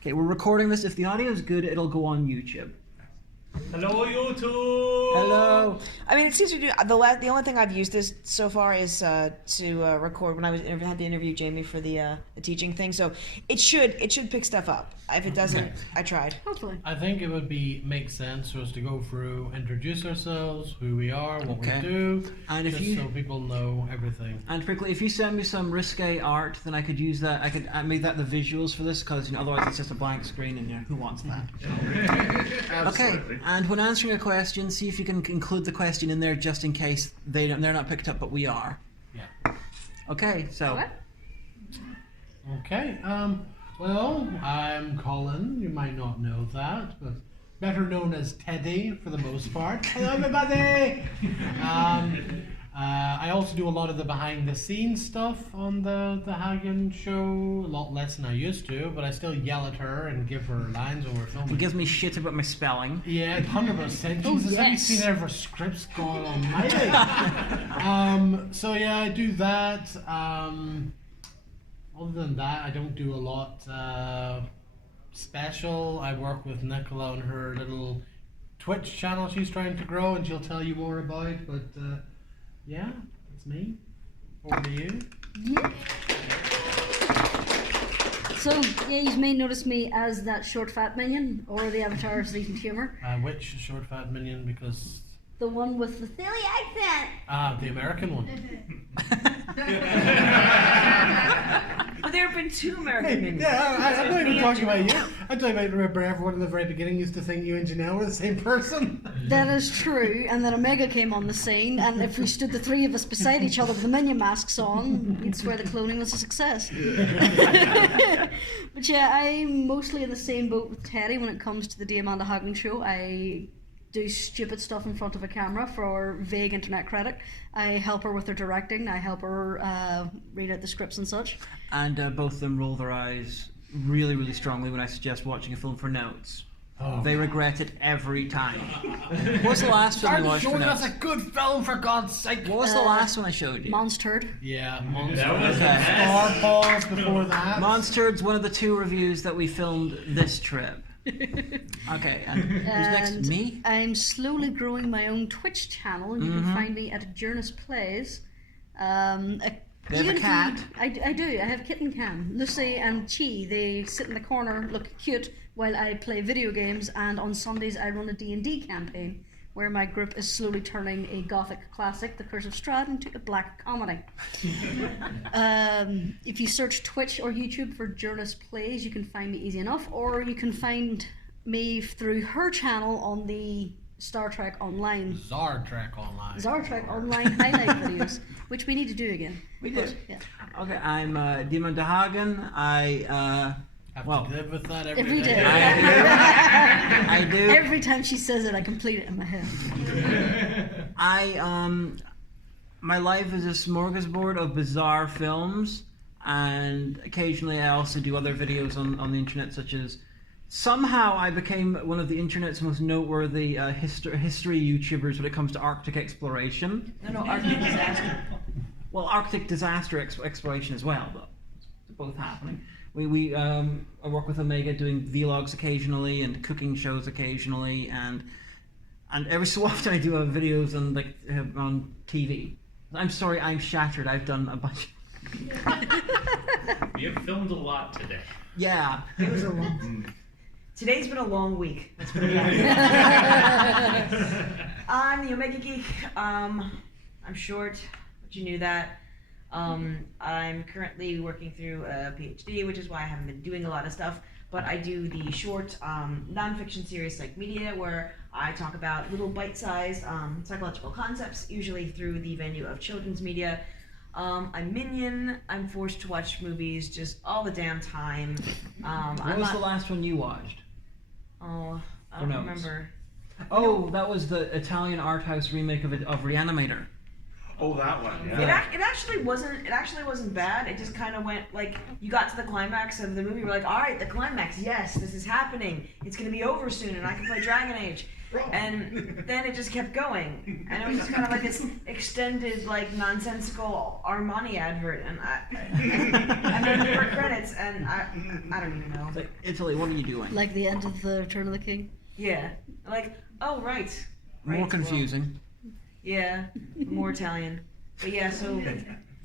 Okay, we're recording this. If the audio is good, it'll go on YouTube. Hello, YouTube. Hello. I mean, it seems to do. The only thing I've used this so far is to record when I had to interview Jamie for the teaching thing. So it should pick stuff up. If it doesn't, I tried. Hopefully. I think it would make sense for us to go through, introduce ourselves, who we are, what we do, and if so people know everything. And particularly, if you send me some risque art, then I could use that. I could make that the visuals for this, because otherwise it's just a blank screen, and who wants that? Okay. And when answering a question, see if you can include the question in there just in case they're not picked up, but we are. Yeah. Okay, so. What? Okay. Well, I'm Colin. You might not know that, but better known as Teddy for the most part. Hello, everybody. I also do a lot of the behind-the-scenes stuff on the Hagan show. A lot less than I used to, but I still yell at her and give her lines when we're filming. He gives me shit about my spelling. Yeah, 100%. Oh, Jesus, yes. have you seen ever scripts going almighty? So yeah, I do that. Other than that, I don't do a lot special. I work with Nicola on her little Twitch channel she's trying to grow, and she'll tell you more about. But yeah, that's me. Over to you. Yeah. So, yeah, you may notice me as that short fat minion, or the avatar of decent humour. Which short fat minion? Because The one with the silly accent. the American one. But there have been two American minions. Yeah, I'm not even talking about you. I'm talking about, remember, everyone in the very beginning used to think you and Janelle were the same person. That is true, and then Omega came on the scene, and if we stood the three of us beside each other with the minion masks on, you'd swear the cloning was a success. But yeah, I'm mostly in the same boat with Teddy when it comes to the Amanda Hagan show. I do stupid stuff in front of a camera for vague internet credit. I help her with her directing. I help her read out the scripts and such. And both of them roll their eyes really, really strongly when I suggest watching a film for notes. Oh. They regret it every time. What's the last film you watched for showing notes? us a good film, for God's sake. What was the last one I showed you? Monster. Yeah, Monster. That was Star Pause before that. Monster's one of the 2 reviews that we filmed this trip. Okay, and who's next? Me? I'm slowly growing my own Twitch channel, and you can find me at Journus Plays. They have a Even if cat. I do. I have Kitten Cam. Lucy and Chi, they sit in the corner, look cute, while I play video games, and on Sundays I run a D&D campaign, where my group is slowly turning a gothic classic, The Curse of Strahd, into a black comedy. If you search Twitch or YouTube for Journus Plays, you can find me easy enough, or you can find me through her channel on the Star Trek Online. Star Trek Online. Star Trek Online highlight videos, which we need to do again. We did. But, yeah. Okay, I'm Demon Hagan. I Have well, to live with that Every day. I do. Every time she says it, I complete it in my head. My life is a smorgasbord of bizarre films, and occasionally I also do other videos on the internet, such as somehow I became one of the internet's most noteworthy history YouTubers when it comes to Arctic exploration. No, Arctic disaster. Well, Arctic disaster exploration as well, but it's both happening. I work with Omega doing vlogs occasionally and cooking shows occasionally, and every so often I do videos on TV. I'm sorry, I'm shattered. I've done a bunch. You have filmed a lot today. Yeah. It was a long. Today's been a long week. Let's put it that way. I'm the Omega Geek. I'm short, but you knew that. I'm currently working through a PhD, which is why I haven't been doing a lot of stuff. But I do the short non-fiction series like media, where I talk about little bite-sized psychological concepts, usually through the venue of children's media. I'm Minion. I'm forced to watch movies just all the damn time. What was the last one you watched? Oh, I don't remember. Oh, that was the Italian art house remake of Reanimator. Oh, that one. Yeah. It actually wasn't bad. It just kind of went like, you got to the climax of the movie. We're like, all right, the climax. Yes, this is happening. It's gonna be over soon, and I can play Dragon Age. And then it just kept going, and it was just kind of like this extended, like, nonsensical Armani advert, and and then there were credits, and I don't even know. It's like, Italy, what are you doing? Like the end of the Return of the King. Yeah, like, oh right. More well, confusing. yeah, more Italian. But yeah, so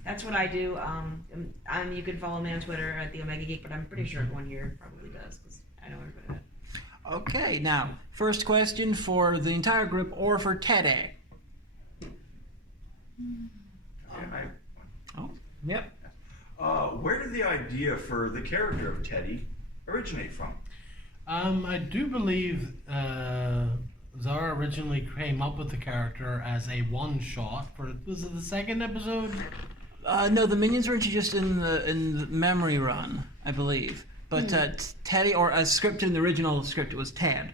that's what I do. You can follow me on Twitter at the Omega Geek, but I'm pretty sure everyone here probably does because I know everybody. Okay, now, first question for the entire group or for Teddy. Oh, yep. Where did the idea for the character of Teddy originate from? I do believe Zara originally came up with the character as a one-shot for, was it the second episode? No, the minions were introduced in the memory run, I believe. But Teddy, or as scripted in the original script, it was Ted.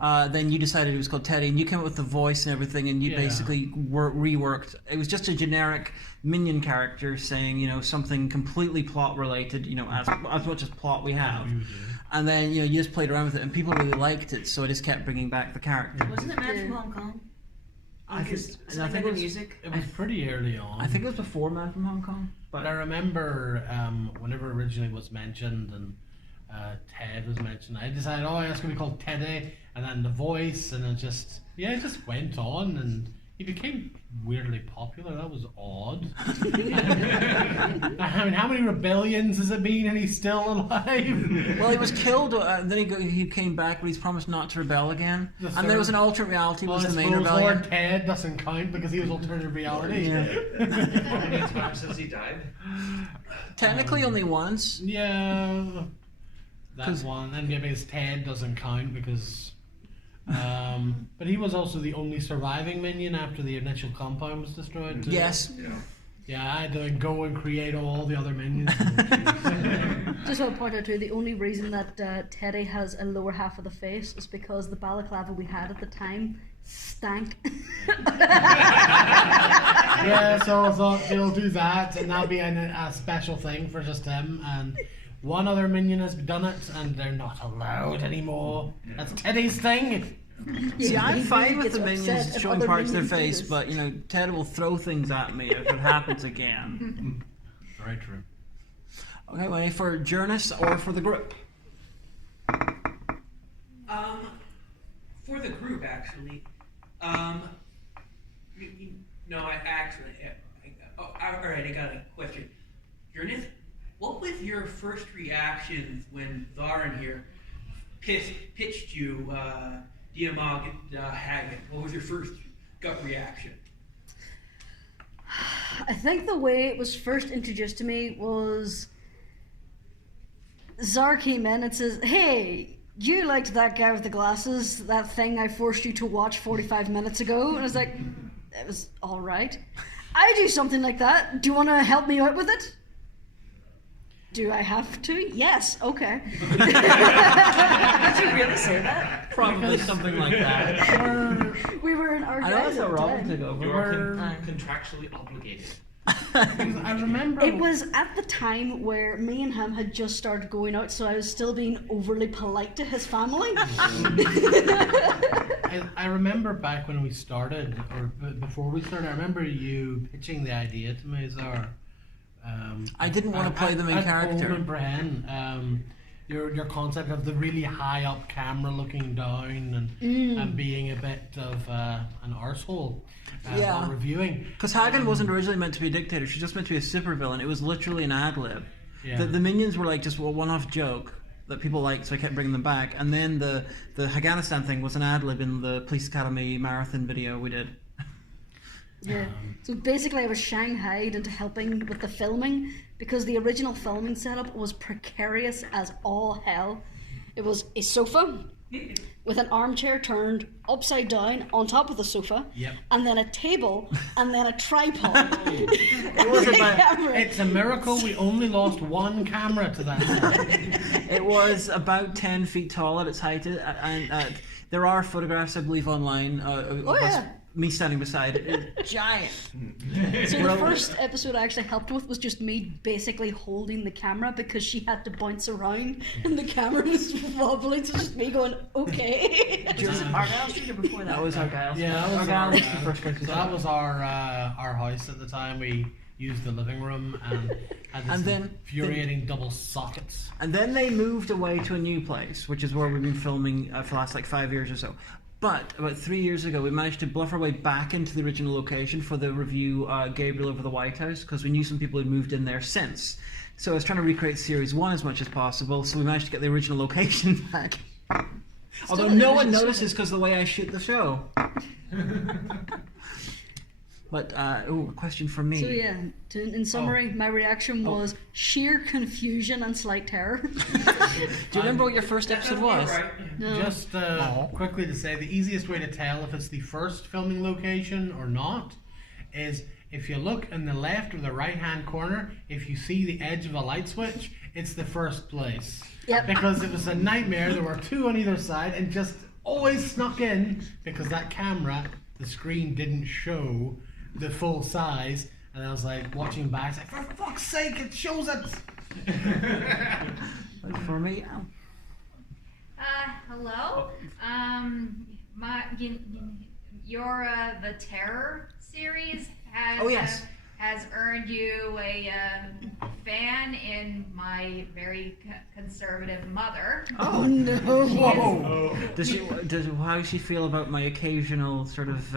Then you decided it was called Teddy, and you came up with the voice and everything, and you basically reworked. It was just a generic minion character saying, something completely plot related, as much as plot we have. And then, you just played around with it, and people really liked it, so I just kept bringing back the character. Wasn't it Man from Hong Kong? I think like the music. It was pretty early on. I think it was before Man from Hong Kong. But I remember whenever originally was mentioned and Ted was mentioned, I decided, it's going to be called Teddy, and then the voice, and it just went on, and he became weirdly popular. That was odd. I mean, how many rebellions has it been, and he's still alive? Well, he was killed, then he came back, but he's promised not to rebel again. And there was an alternate reality, was the main rebellion. Lord Ted doesn't count because he was alternate reality. How many times has he died? Technically, only once. Yeah, that one. And maybe his Ted doesn't count because. But he was also the only surviving minion after the initial compound was destroyed. Too. Yes. Yeah, I had to go and create all the other minions. Just want to point out too, the only reason that Teddy has a lower half of the face is because the balaclava we had at the time stank. Yeah, so I thought they'll do that, and that'll be a special thing for just him. And one other minion has done it, and they're not allowed anymore. That's Teddy's thing. See, I'm fine with the gets minions upset showing if parts of their other minions face, do but Ted will throw things at me if it happens again. Very true. Okay, well, for Journus or for the group? For the group, actually. Alright, I got a question. Journus, what was your first reaction when Zarin here pitched you Diamog Hagan? What was your first gut reaction? I think the way it was first introduced to me was Zar came in and says, "Hey, you liked that guy with the glasses, that thing I forced you to watch 45 minutes ago?" And I was like, it was alright. I do something like that. Do you want to help me out with it? Do I have to? Yes. Okay. Did you really say that? Probably something like that. We were in our I know that's guys a at the wrong time. to go. You are contractually obligated. I remember It was at the time where me and him had just started going out, so I was still being overly polite to his family. I remember back when we started, or before we started, I remember you pitching the idea to me, Zara. I didn't want to play the main character. Coleman Brehen, your concept of the really high up camera looking down and being a bit of an arsehole while reviewing. Because Hagan wasn't originally meant to be a dictator, she was just meant to be a supervillain. It was literally an ad lib. Yeah. The minions were like just a one-off joke that people liked, so I kept bringing them back. And then the Haganistan thing was an ad lib in the Police Academy marathon video we did. Yeah. So basically I was shanghaied into helping with the filming because the original filming setup was precarious as all hell. It was a sofa with an armchair turned upside down on top of the sofa, and then a table, and then a tripod. It was about, It's a miracle we only lost one camera to that. it was about 10 feet tall at its height, and there are photographs, I believe, online of us me standing beside it is giant. So the first episode I actually helped with was just me basically holding the camera because she had to bounce around and the camera was wobbling, so just me going, okay. Was it Argyle Street or before that? That was Argyle. Yeah, that was Argyle our, was the first place we so saw that it. was our house at the time. We used the living room and had this And then infuriating double sockets. And then they moved away to a new place, which is where we've been filming for the last like 5 years or so. But about 3 years ago, we managed to bluff our way back into the original location for the review Gabriel over the White House, because we knew some people had moved in there since. So I was trying to recreate Series 1 as much as possible, so we managed to get the original location back. Although in the no one original notices because of the way I shoot the show. But, a question from me. So yeah, in summary, my reaction was sheer confusion and slight terror. Do you remember what your first episode was? Right. No. Just quickly to say, the easiest way to tell if it's the first filming location or not is if you look in the left or the right hand corner, if you see the edge of a light switch, it's the first place. Yep. Because it was a nightmare. There were two on either side and just always snuck in because that camera, the screen didn't show the full size. And I was like watching back, it's like, for fuck's sake, it shows it! But for me, Hello. Your the Terror series has Oh, yes. Has earned you a fan in my very conservative mother. Oh no! Whoa! How does she feel about my occasional sort of?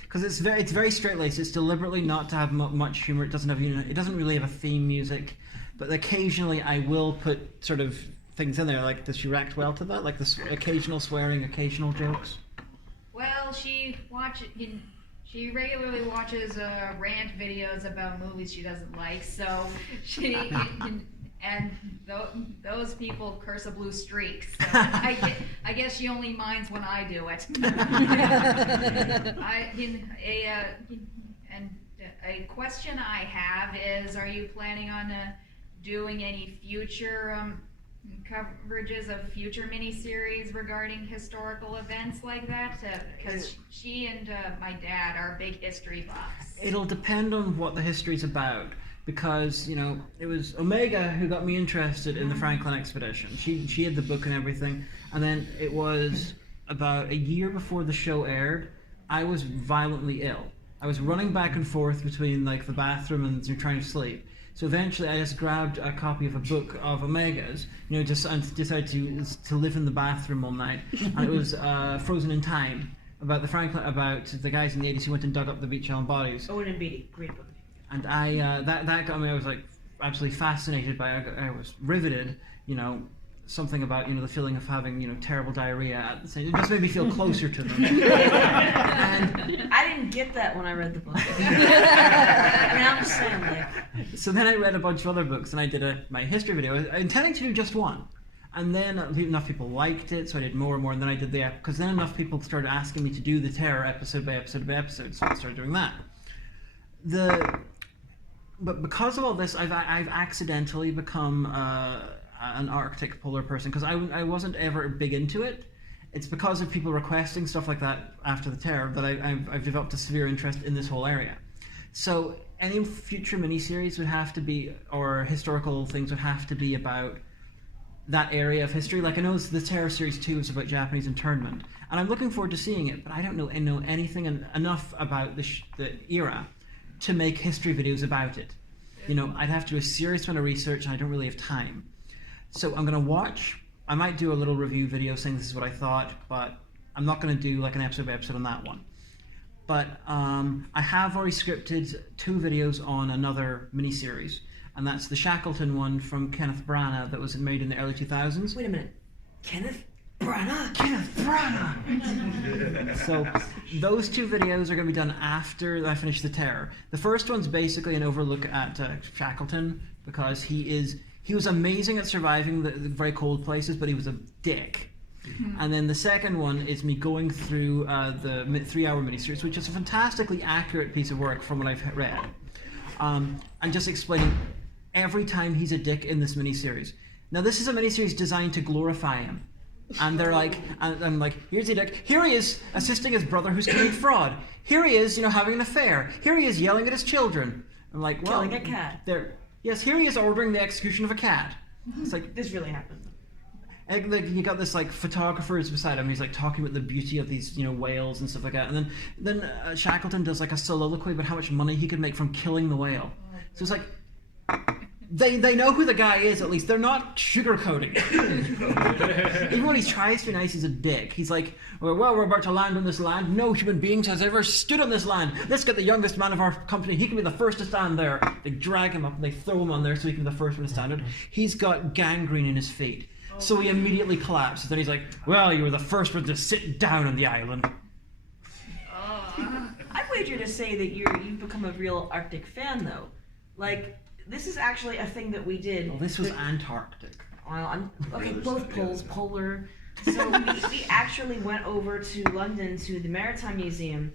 Because it's very straight-laced. It's deliberately not to have much humor. It doesn't have it doesn't really have a theme music, but occasionally I will put sort of things in there. Like, does she react well to that? Like this occasional swearing, occasional jokes. Well, she regularly watches rant videos about movies she doesn't like. So those people curse a blue streak. So I guess she only minds when I do it. A question I have is: are you planning on doing any future coverages of future miniseries regarding historical events like that? Because she and my dad are big history buffs. It'll depend on what the history's about. Because, you know, it was Omega who got me interested in the Franklin expedition. She had the book and everything. And then it was about a year before the show aired, I was violently ill. I was running back and forth between like the bathroom and trying to sleep. So eventually I just grabbed a copy of a book of Omega's, you know, and decided to live in the bathroom all night. And it was Frozen in Time, about the guys in the 80s who went and dug up the Beach Island bodies. Owen and Beatty, great book. And I that got me. I was like absolutely fascinated by it. I was riveted. You know, something about, you know, the feeling of having, you know, terrible diarrhea at the same. It just made me feel closer to them. And I didn't get that when I read the book. I mean, I'm just saying, like. so then I read a bunch of other books, and I did my history video. I intending to do just one, and then enough people liked it, so I did more and more. And then I did because then enough people started asking me to do the Terror episode by episode by episode, so I started doing that. But because of all this, I've accidentally become an Arctic polar person, because I wasn't ever big into it. It's because of people requesting stuff like that after the Terror that I've developed a severe interest in this whole area. So any future miniseries would have to be, or historical things would have to be about that area of history. Like I know the Terror Series 2 is about Japanese internment, and I'm looking forward to seeing it, but I don't know anything enough about the era to make history videos about it. You know, I'd have to do a serious amount of research, and I don't really have time. So I'm going to watch. I might do a little review video saying this is what I thought, but I'm not going to do like an episode by episode on that one. But I have already scripted 2 videos on another miniseries, and that's the Shackleton one from Kenneth Branagh that was made in the early 2000s. Wait a minute. Kenneth Branagh? Kenneth Branagh! So those 2 videos are going to be done after I finish the Terror. The first one's basically an overlook at Shackleton, because he was amazing at surviving the very cold places, but he was a dick. Mm-hmm. And then the second one is me going through the 3-hour miniseries, which is a fantastically accurate piece of work from what I've read. And just explaining every time he's a dick in this miniseries. Now this is a miniseries designed to glorify him. And they're like, and like, here's the dick. Here he is assisting his brother who's committing fraud. Here he is, having an affair. Here he is yelling at his children. I'm like, well, Killing a cat. Yes, here he is ordering the execution of a cat. It's like, This really happened. and, like, you got this like photographers beside him. He's like talking about the beauty of these whales and stuff like that. And then Shackleton does like a soliloquy about how much money he could make from killing the whale. So it's like they know who the guy is. At least they're not sugarcoating it. Even when he tries to be nice, he's a dick. He's like, well, we're about to land on this land. No human beings has ever stood on this land. Let's get the youngest man of our company. He can be the first to stand there. They drag him up and they throw him on there so he can be the first one to stand it. He's got gangrene in his feet. So he immediately collapses. Then he's like, well, you were the first one to sit down on the island. I wager to say that you've become a real Arctic fan, though. Like, this is actually a thing that we did. Well, this was Antarctic. Well, okay, both poles, polar. So we actually went over to London to the Maritime Museum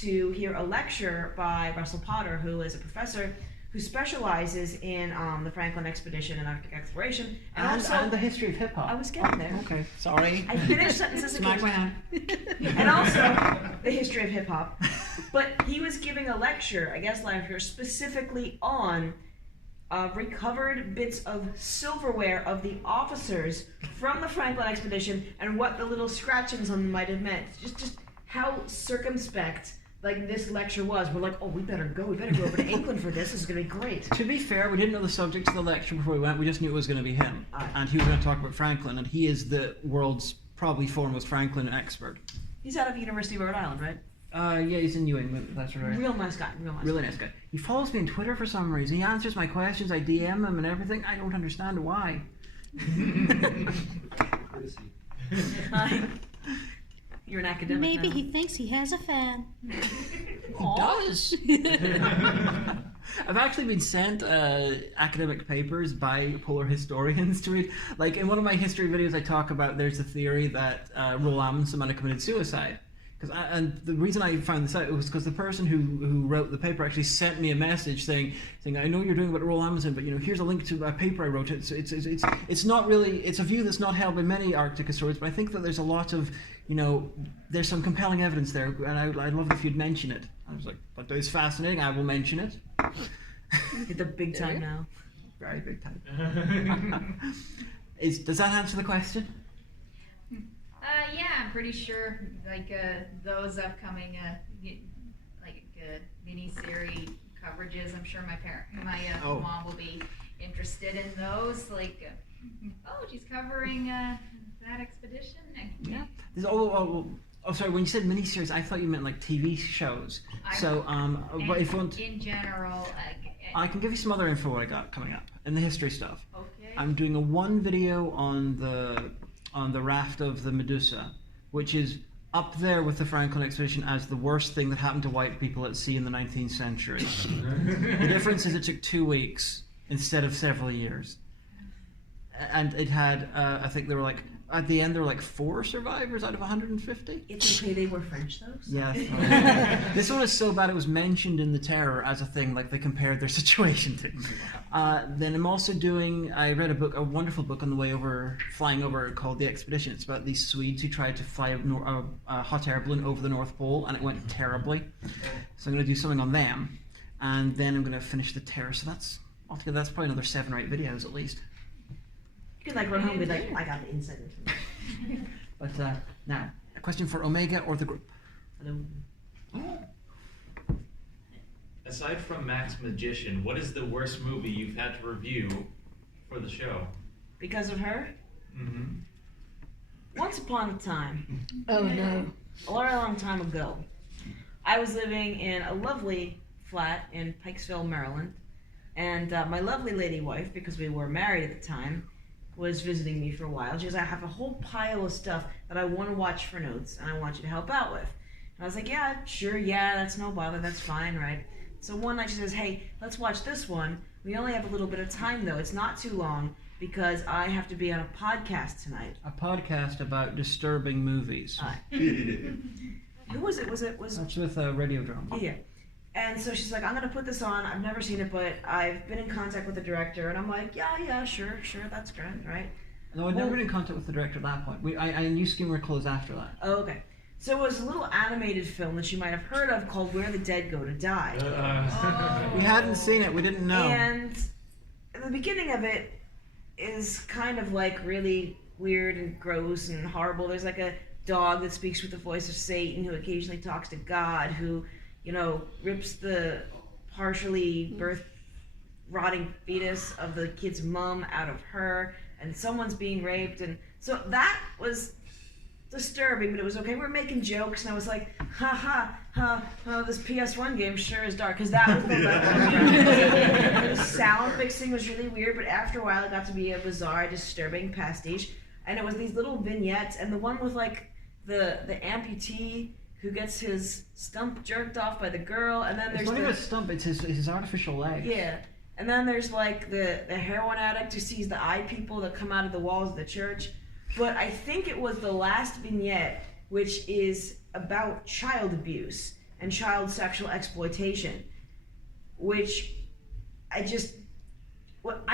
to hear a lecture by Russell Potter, who is a professor who specializes in the Franklin expedition and Arctic exploration, And the history of hip hop. I was getting there. Okay, sorry. I finished sentences Smack my hand. and also the history of hip hop. But he was giving a lecture, I guess last year, specifically on recovered bits of silverware of the officers from the Franklin expedition and what the little scratchings on them might have meant. Just how circumspect like this lecture was. We're like, oh, we better go over to England for this. This is gonna be great. To be fair, we didn't know the subject of the lecture before we went. We just knew it was going to be him, and he was going to talk about Franklin, and he is the world's probably foremost Franklin expert. He's out of University of Rhode Island, right? Yeah, he's in New England. That's right. Real nice guy. Really nice guy. He follows me on Twitter for some reason. He answers my questions. I DM him and everything. I don't understand why. You're an academic. Maybe now. he thinks he has a fan. He does. I've actually been sent academic papers by polar historians to read. Like in one of my history videos, I talk about there's a theory that Roald Amundsen might have committed suicide. And the reason I found this out was because the person who wrote the paper actually sent me a message saying I know you're doing about Roald Amundsen, but here's a link to a paper I wrote. It's not really, it's a view that's not held by many Arctic historians, but I think that there's a lot of there's some compelling evidence there, and I'd love if you'd mention it. I was like, that is fascinating. I will mention it. Get the big time now. Very big time. Does that answer the question? Yeah, I'm pretty sure, like, those upcoming, mini-series coverages, I'm sure my mom will be interested in those, like, she's covering, that expedition? Yeah. Sorry, when you said miniseries, I thought you meant, like, TV shows. But if you want... In general, I can give you some other info what I got coming up, in the history stuff. Okay. I'm doing one video on the raft of the Medusa, which is up there with the Franklin expedition as the worst thing that happened to white people at sea in the 19th century. The difference is it took 2 weeks instead of several years. And it had, I think there were like, at the end there were like 4 survivors out of 150. It's okay, they were French though. So. Yeah. This one is so bad it was mentioned in the Terror as a thing, like they compared their situation to. Then I'm also doing, I read a wonderful book on the way over, flying over, called The Expedition. It's about these Swedes who tried to fly a hot air balloon over the North Pole, and it went terribly. So I'm going to do something on them. And then I'm going to finish the Terror. So altogether that's probably another 7 or 8 videos at least. You can like run home and be like, I got the inside information. But now, a question for Omega or the group. Hello. Aside from Max Magician, what is the worst movie you've had to review for the show? Because of her? Mm-hmm. Once upon a time. Oh no. A very long time ago. I was living in a lovely flat in Pikesville, Maryland. And my lovely lady wife, because we were married at the time, was visiting me for a while. She goes, I have a whole pile of stuff that I want to watch for notes and I want you to help out with. And I was like, yeah, sure, yeah, that's no bother, that's fine, right? So one night she says, hey, let's watch this one. We only have a little bit of time though, it's not too long because I have to be on a podcast tonight. A podcast about disturbing movies. Who was it? That's with Radio Drama. Yeah. And so she's like, I'm going to put this on. I've never seen it, but I've been in contact with the director. And I'm like, yeah, sure, that's great, right? No, I'd never been in contact with the director at that point. I knew Screamer closed after that. Oh, okay. So it was a little animated film that you might have heard of called Where the Dead Go to Die. We hadn't seen it. We didn't know. And the beginning of it is kind of like really weird and gross and horrible. There's like a dog that speaks with the voice of Satan who occasionally talks to God, who, rips the partially birth rotting fetus of the kid's mom out of her, and someone's being raped. And so that was disturbing, but it was okay. We were making jokes, and I was like, this PS1 game sure is dark, because that was the sound mixing was really weird, but after a while it got to be a bizarre, disturbing pastiche, and it was these little vignettes, and the one with like the amputee who gets his stump jerked off by the girl, and then there's it's not even a stump, it's his artificial leg. Yeah. And then there's like the heroin addict who sees the eye people that come out of the walls of the church. But I think it was the last vignette, which is about child abuse and child sexual exploitation, which I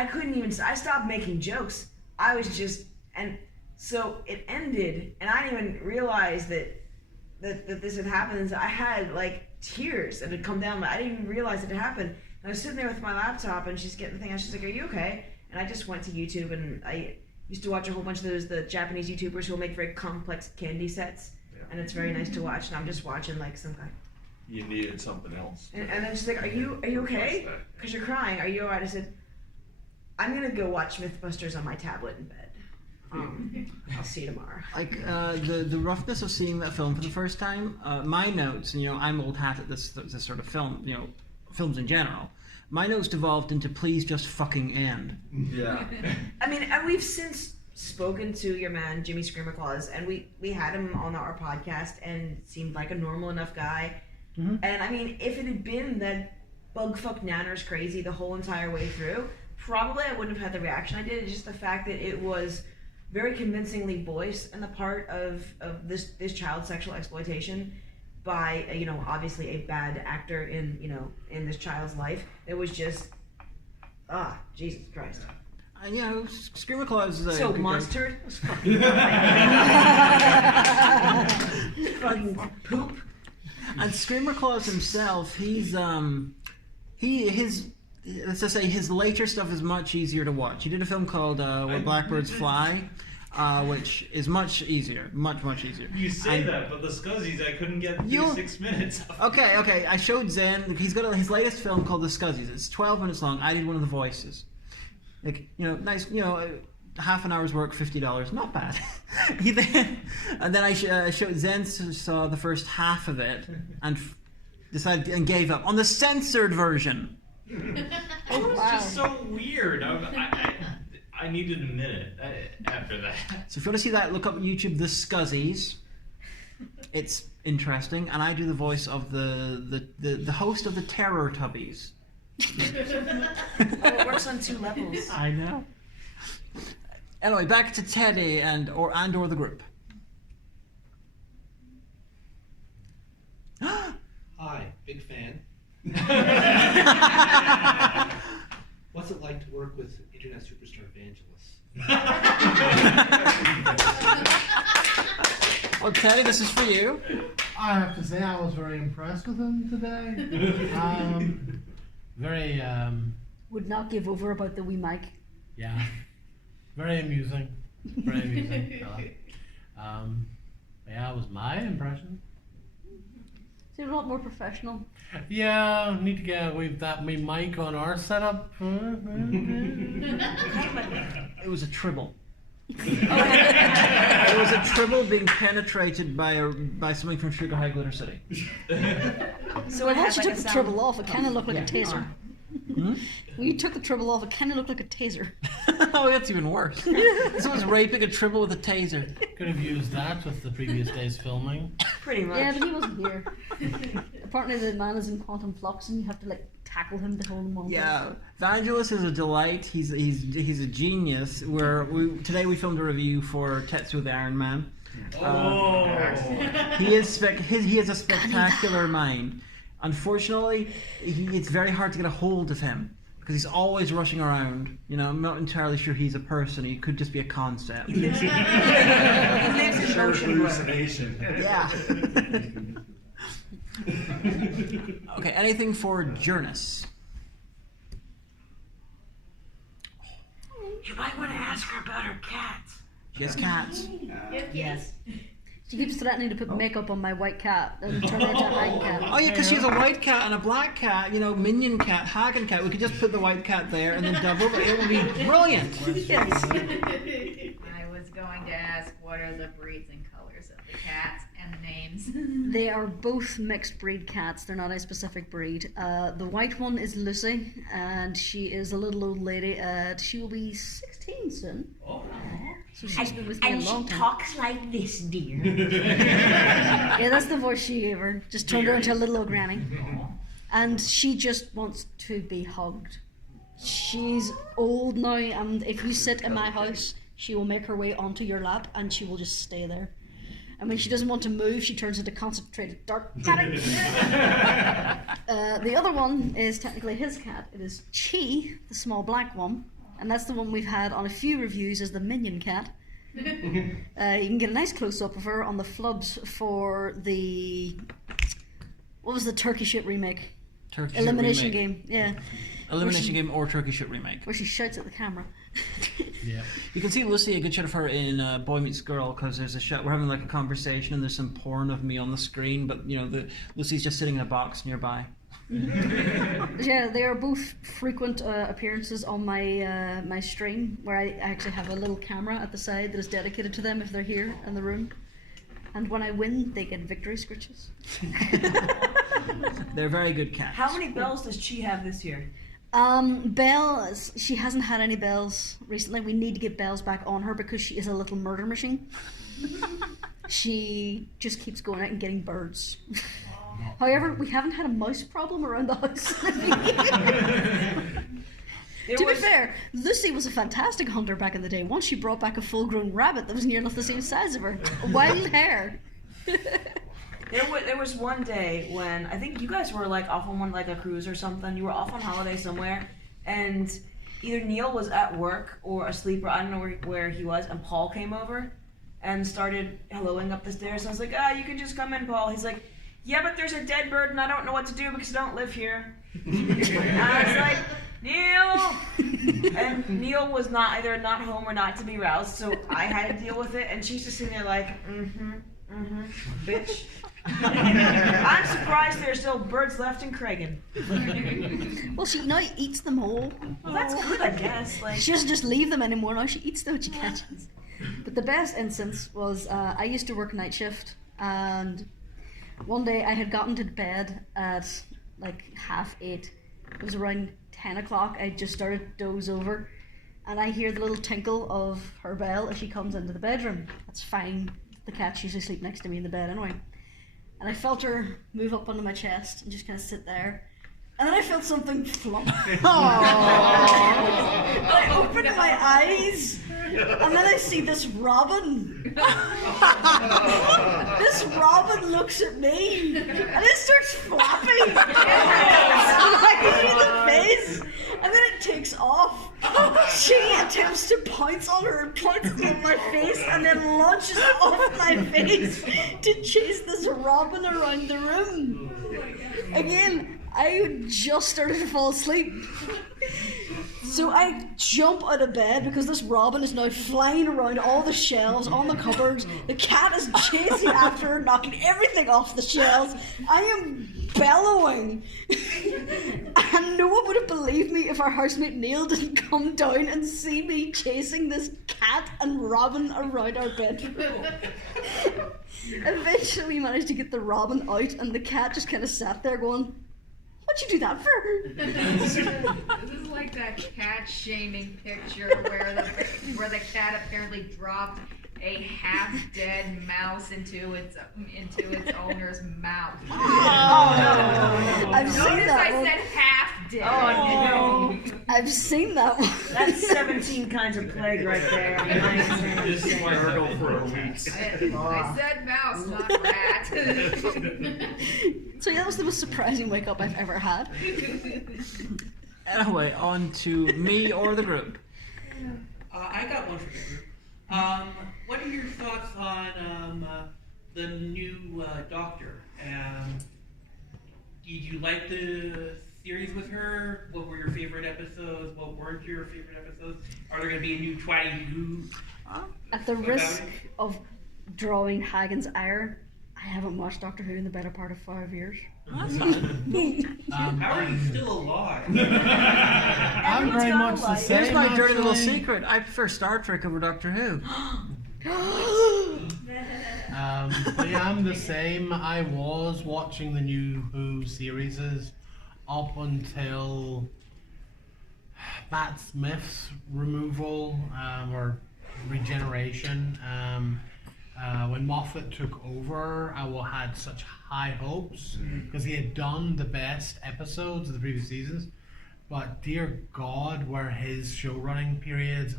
couldn't even, I stopped making jokes. I was just, and so it ended, and I didn't even realize that this had happened. And I had like tears that had come down, but I didn't even realize it had happened. And I was sitting there with my laptop, and she's getting the thing out. She's like, "Are you okay?" And I just went to YouTube, and I used to watch a whole bunch of the Japanese YouTubers who will make very complex candy sets, and it's very nice to watch. And I'm just watching like some guy. You needed something else. And then she's like, "Are you okay? Because you're crying. Are you alright?" I said, "I'm gonna go watch MythBusters on my tablet in bed. I'll see you tomorrow." Like the roughness of seeing that film for the first time. My notes, and I'm old hat at this sort of film, films in general. My notes devolved into "please just fucking end." Yeah. I mean, and we've since spoken to your man Jimmy Screamer Claus, and we had him on our podcast, and seemed like a normal enough guy. Mm-hmm. And I mean, if it had been that bugfuck nanners crazy the whole entire way through, probably I wouldn't have had the reaction I did. It's just the fact that it was very convincingly voiced in the part of this child sexual exploitation by obviously a bad actor in this child's life. It was just Jesus Christ. Screamer Claus is So monster. Fucking poop. And Screamer Claus himself, his let's just say his later stuff is much easier to watch. He did a film called Where Blackbirds Fly, which is much easier, much easier. You say that, but the Scuzzies I couldn't get through 6 minutes. Okay. I showed Zen. He's got his latest film called The Scuzzies. It's 12 minutes long. I did one of the voices. Nice. Half an hour's work, $50. Not bad. And then I showed Zen, saw the first half of it and decided and gave up on the censored version. It was just so weird. I needed a minute after that. So if you want to see that, look up on YouTube The Scuzzies. It's interesting, and I do the voice of the host of the Terror Tubbies. It works on 2 levels. I know. Anyway, back to Teddy and or the group. Hi, big fan. What's it like to work with internet superstar evangelists? Well, Teddy, this is for you. I have to say I was very impressed with him today. Very, Would not give over about the wee mic. yeah, very amusing. Very amusing fella. Yeah, it was my impression. So you're a lot more professional. Yeah, need to get that mic on our setup. It was a tribble. It was a tribble being penetrated by something from Sugar High Glitter City. So Well, it once had you like took a the sound. trouble off, it kind of looked like a taser. Hmm? When you took the trouble off, it kind of looked like a taser. Oh, that's even worse. Someone's raping a tribble with a taser. Could have used that with the previous day's filming. Pretty much. Yeah, but he wasn't here. Apparently the man is in quantum flux and you have to tackle him to hold him on. Yeah, Vangelis is a delight. He's a genius. Today we filmed a review for Tetsuo the Iron Man. He has a spectacular mind. Unfortunately, it's very hard to get a hold of him because he's always rushing around. You know, I'm not entirely sure he's a person. He could just be a concept. He lives in motion blur. Hallucination. Yeah. Okay, anything for Journus? You might want to ask her about her cats. She has cats. Yes. She keeps threatening to put makeup on my white cat and turn her into a Hagan cat. Oh yeah, because she has a white cat and a black cat, you know, minion cat, Hagan cat. We could just put the white cat there and then double, but it would be brilliant. Yes. I was going to ask what are the breeds and colors of the cats and the names. They are both mixed breed cats. They're not a specific breed. The white one is Lucy, and she is a little old lady. She will be 16 soon. Oh. So she's been with me a And she long time. talks like this, dear. Yeah, that's the voice she gave her. Just turned her into a little old granny. And she just wants to be hugged. She's old now, and if you sit in my house, she will make her way onto your lap, and she will just stay there. And when she doesn't want to move, she turns into concentrated dark matter. The other one is technically his cat. It is Chi, the small black one. And that's the one we've had on a few reviews as the minion cat. You can get a nice close-up of her on the flubs for the... What was the Turkey Shit remake? Turkey Shit Elimination remake. Game, yeah. Elimination Game or Turkey Shit remake. Where she shouts at the camera. Yeah. You can see Lucy, a good shot of her in Boy Meets Girl, because there's a shot, we're having like a conversation and there's some porn of me on the screen, but you know, Lucy's just sitting in a box nearby. Yeah, they are both frequent appearances on my my stream, where I actually have a little camera at the side that is dedicated to them if they're here in the room. And when I win, they get victory scritches. They're very good cats. How many bells does Chi have this year? Bells, she hasn't had any bells recently. We need to get bells back on her because she is a little murder machine. She just keeps going out and getting birds. However, we haven't had a mouse problem around the house. To be fair, Lucy was a fantastic hunter back in the day. Once she brought back a full-grown rabbit that was near enough the same size of her. Wild hair. There was one day when I think you guys were like off on a cruise or something. You were off on holiday somewhere, and either Neil was at work or asleep, or I don't know where he was, and Paul came over and started helloing up the stairs. I was like, you can just come in, Paul. He's like, yeah, but there's a dead bird and I don't know what to do because I don't live here. And I was like, Neil! And Neil was either not home or not to be roused, so I had to deal with it, and she's just sitting there like, bitch. I'm surprised there's still birds left in Cragen. Well, she now eats them all. Well, that's good, I guess. Like, She doesn't just leave them anymore now, she eats them what she catches. But the best instance was, I used to work night shift, and one day I had gotten to bed at like 8:30. It was around 10 o'clock. I just started to doze over, and I hear the little tinkle of her bell as she comes into the bedroom. That's fine. The cats usually sleep next to me in the bed anyway. And I felt her move up onto my chest and just kind of sit there. And then I felt something flop. I opened my eyes, and then I see this robin. This robin looks at me, and it starts flapping. Smacking me in the face, and then it takes off. She attempts to pounce on her and pounces on my face, and then launches off my face to chase this robin around the room. Again, I just started to fall asleep. So I jump out of bed because this robin is now flying around all the shelves, on the cupboards. The cat is chasing after her, knocking everything off the shelves. I am bellowing. And no one would have believed me if our housemate Neil didn't come down and see me chasing this cat and robin around our bedroom. Eventually we managed to get the robin out, and the cat just kind of sat there going, "What'd you do that for?" This is like that cat shaming picture where the cat apparently dropped a half-dead mouse into its owner's mouth. I've seen Notice that I one. said half-dead. oh no. I've seen that one. That's 17 kinds of plague right there. This is my hurdle for a week. I said mouse, not rat. So yeah, that was the most surprising wake up I've ever had. Anyway, on to me or the group. I got one for the group. What are your thoughts on the new Doctor? Did you like the series with her? What were your favorite episodes? What weren't your favorite episodes? Are there going to be a new Twilight Who? At the risk of drawing Hagan's ire, I haven't watched Doctor Who in the better part of 5 years. That's fine. How are you still alive? I'm Everyone's very got much a the life. same. Here's my dirty little actually. secret. I prefer Star Trek over Doctor Who. But yeah, I'm the same. I was watching the new Who series up until Matt Smith's removal or regeneration. When Moffat took over, I had such high hopes because he had done the best episodes of the previous seasons. But dear God, were his show running periods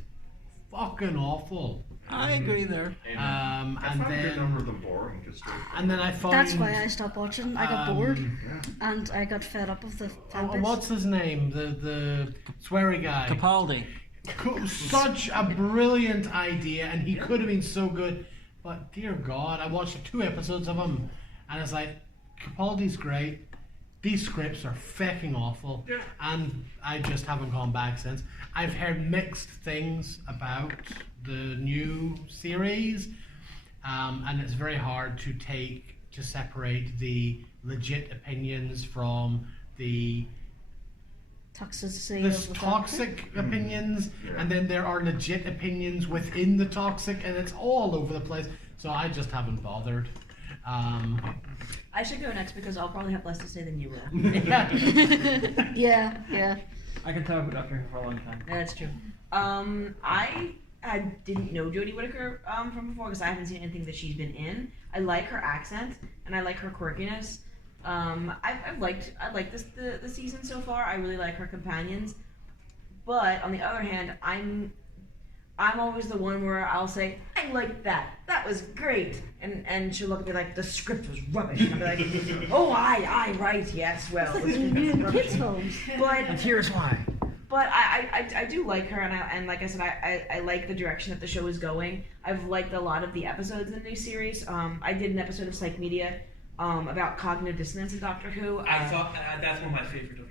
fucking awful. I agree there. I And found a good then number of them boring. Just to, and then I found That's why I stopped watching. I got bored, yeah. and I got fed up of the fan base. what's his name? The sweary guy. Capaldi. Such a brilliant idea, and he could have been so good. But dear God, I watched 2 episodes of him, and it's like, Capaldi's great. These scripts are fucking awful, and I just haven't gone back since. I've heard mixed things about the new series, and it's very hard to separate the legit opinions from the Toxicity. there's of the toxic opinions, Yeah. and then there are legit opinions within the toxic, and it's all over the place. So I just haven't bothered. I should go next because I'll probably have less to say than you will. Yeah. I can talk about Doctor Who for a long time. That's true. I didn't know Jodie Whittaker from before because I haven't seen anything that she's been in. I like her accent and I like her quirkiness. I liked the season so far. I really like her companions, but on the other hand, I'm always the one where I'll say I like that. That was great, and she'll look at me like the script was rubbish. And I'll be like, oh, I right, yes, well, the script was rubbish. Kids' films. But And here's why. But I do like her, and like I said, I like the direction that the show is going. I've liked a lot of the episodes in the new series. I did an episode of Psych Media about cognitive dissonance in Doctor Who. I thought that's one of my favorite of yours.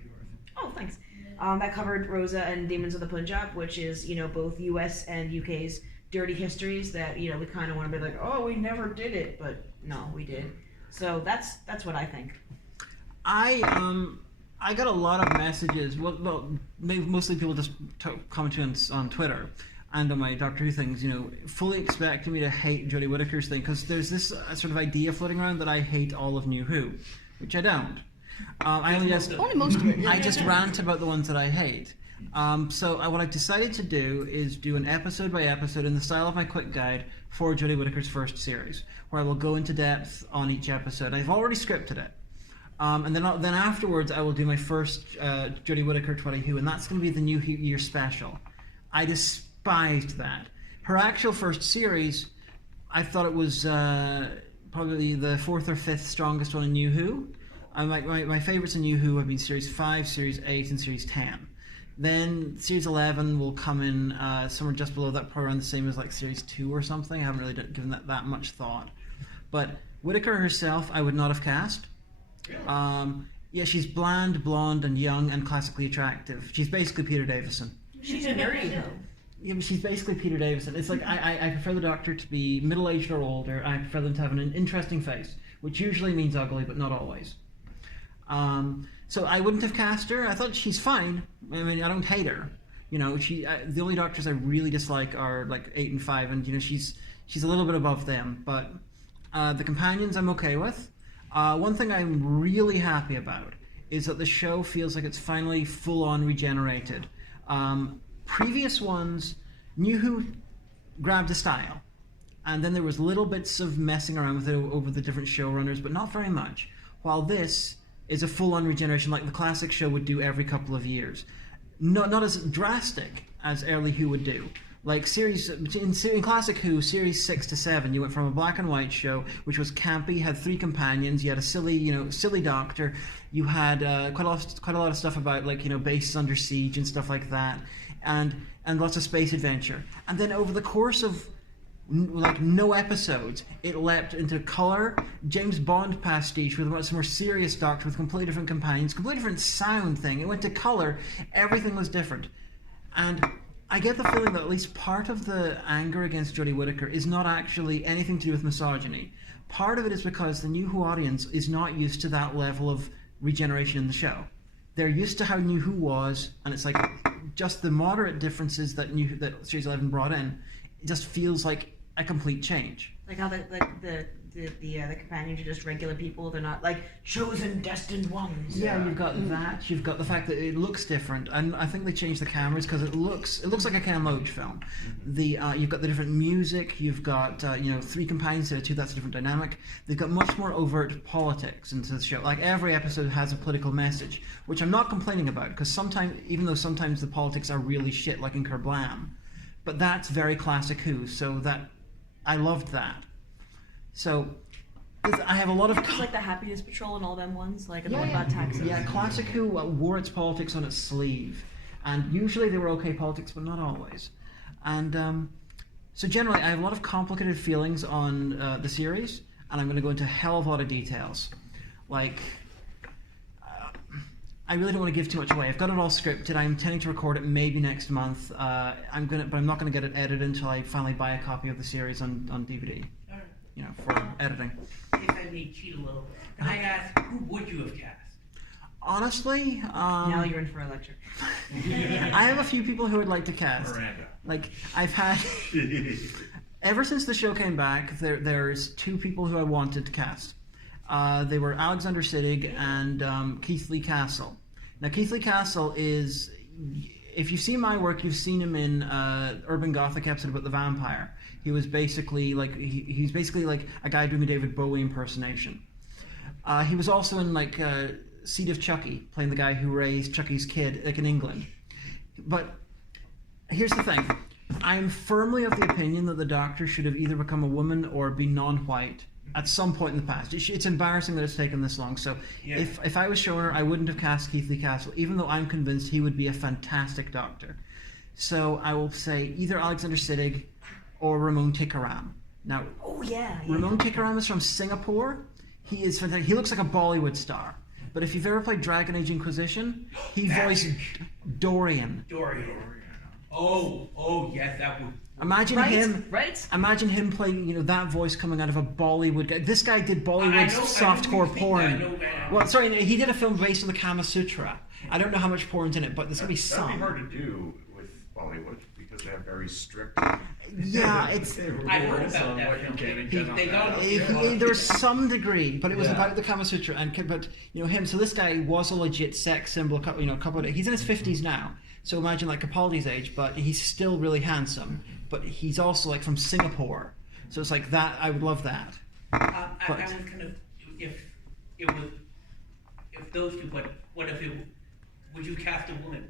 Oh, thanks. That covered Rosa and Demons of the Punjab, which is both U.S. and U.K.'s dirty histories that we kind of want to be like, oh, we never did it, but no, we did. So that's what I think. I got a lot of messages. Well, maybe mostly people just commenting on Twitter and on my Doctor Who things. Fully expecting me to hate Jodie Whittaker's thing because there's this sort of idea floating around that I hate all of New Who, which I don't. Only most of it. I just rant about the ones that I hate. So what I've decided to do is do an episode by episode in the style of my quick guide for Jodie Whittaker's first series, where I will go into depth on each episode. I've already scripted it. And then afterwards, I will do my first Jodie Whittaker Twilight Who, and that's going to be the New Year special. I despised that. Her actual first series, I thought it was probably the 4th or 5th strongest one in New Who. My favourites in New Who have been Series 5, Series 8, and Series 10. Then Series 11 will come in somewhere just below that, probably around the same as like Series 2 or something. I haven't really given that much thought. But Whittaker herself, I would not have cast. Yeah, she's bland, blonde, and young, and classically attractive. She's basically Peter Davison. She's nerdy though. Yeah, but she's basically Peter Davison. It's like I prefer the Doctor to be middle-aged or older. I prefer them to have an interesting face, which usually means ugly, but not always. So I wouldn't have cast her. I thought she's fine. I mean, I don't hate her. The only Doctors I really dislike are like 8 and 5, and she's a little bit above them. But the companions I'm okay with. One thing I'm really happy about is that the show feels like it's finally full-on regenerated. Previous ones, New Who grabbed a style, and then there was little bits of messing around with it over the different showrunners, but not very much. While this is a full-on regeneration like the classic show would do every couple of years. Not as drastic as early Who would do. Like in Classic Who, series 6 to 7, you went from a black and white show, which was campy, had 3 companions, you had a silly doctor, you had quite a lot of stuff about bases under siege and stuff like that, and lots of space adventure. And then over the course of no episodes, it leapt into color, James Bond pastiche with a much more serious doctor with completely different companions, completely different sound thing. It went to color, everything was different, and I get the feeling that at least part of the anger against Jodie Whittaker is not actually anything to do with misogyny. Part of it is because the New Who audience is not used to that level of regeneration in the show. They're used to how New Who was, and it's like just the moderate differences that Series 11 brought in. It just feels like a complete change. Like how the companions are just regular people. They're not like chosen, destined ones. Yeah, you've got that. You've got the fact that it looks different, and I think they changed the cameras because it looks like a Ken Loach film. You've got the different music. You've got 3 companions instead of 2. That's a different dynamic. They've got much more overt politics into the show. Like every episode has a political message, which I'm not complaining about because even though sometimes the politics are really shit, like in Kerblam, but that's very Classic Who. So that I loved that. So I have a lot of... It's like the Happiness Patrol and all them ones, like the one about taxes. Yeah, Classic Who wore its politics on its sleeve. And usually they were okay politics, but not always. And so generally I have a lot of complicated feelings on the series, and I'm going to go into a hell of a lot of details. Like... I really don't want to give too much away. I've got it all scripted. I'm intending to record it maybe next month. But I'm not going to get it edited until I finally buy a copy of the series on DVD. For editing. If I may cheat a little, can I ask, who would you have cast? Honestly, now you're in for a lecture. I have a few people who would like to cast. Miranda. Like I've had ever since the show came back. There's 2 people who I wanted to cast. They were Alexander Siddig and Keith Lee Castle. Now, Keith Lee Castle is, if you've seen my work, you've seen him in Urban Gothic episode about the vampire. He was basically he's basically like a guy doing a David Bowie impersonation. He was also in Seed of Chucky, playing the guy who raised Chucky's kid, in England. But here's the thing. I'm firmly of the opinion that the Doctor should have either become a woman or be non-white at some point in the past. It's embarrassing that it's taken this long. So if I was showing her, I wouldn't have cast Keith Lee Castle, even though I'm convinced he would be a fantastic Doctor. So I will say either Alexander Siddig or Ramon Tikaram. Now, Ramon Tikaram is from Singapore. He is fantastic. He looks like a Bollywood star. But if you've ever played Dragon Age Inquisition, he voiced Dorian. Oh, yes, that would... Imagine him playing, that voice coming out of a Bollywood guy. This guy did Bollywood softcore porn. Well, sorry, he did a film based on the Kama Sutra. I don't know how much porn's in it, but there's gonna be some. That'd be hard to do with Bollywood because they have very strict. Yeah, it's. I heard about that. There's some degree, but it was about the Kama Sutra, but him. So this guy was a legit sex symbol. A couple of days. He's in his 50s now. So imagine Capaldi's age, but he's still really handsome. But he's also from Singapore. So it's like that. I would love that. I was kind of if those two, but what if it? Would you cast a woman?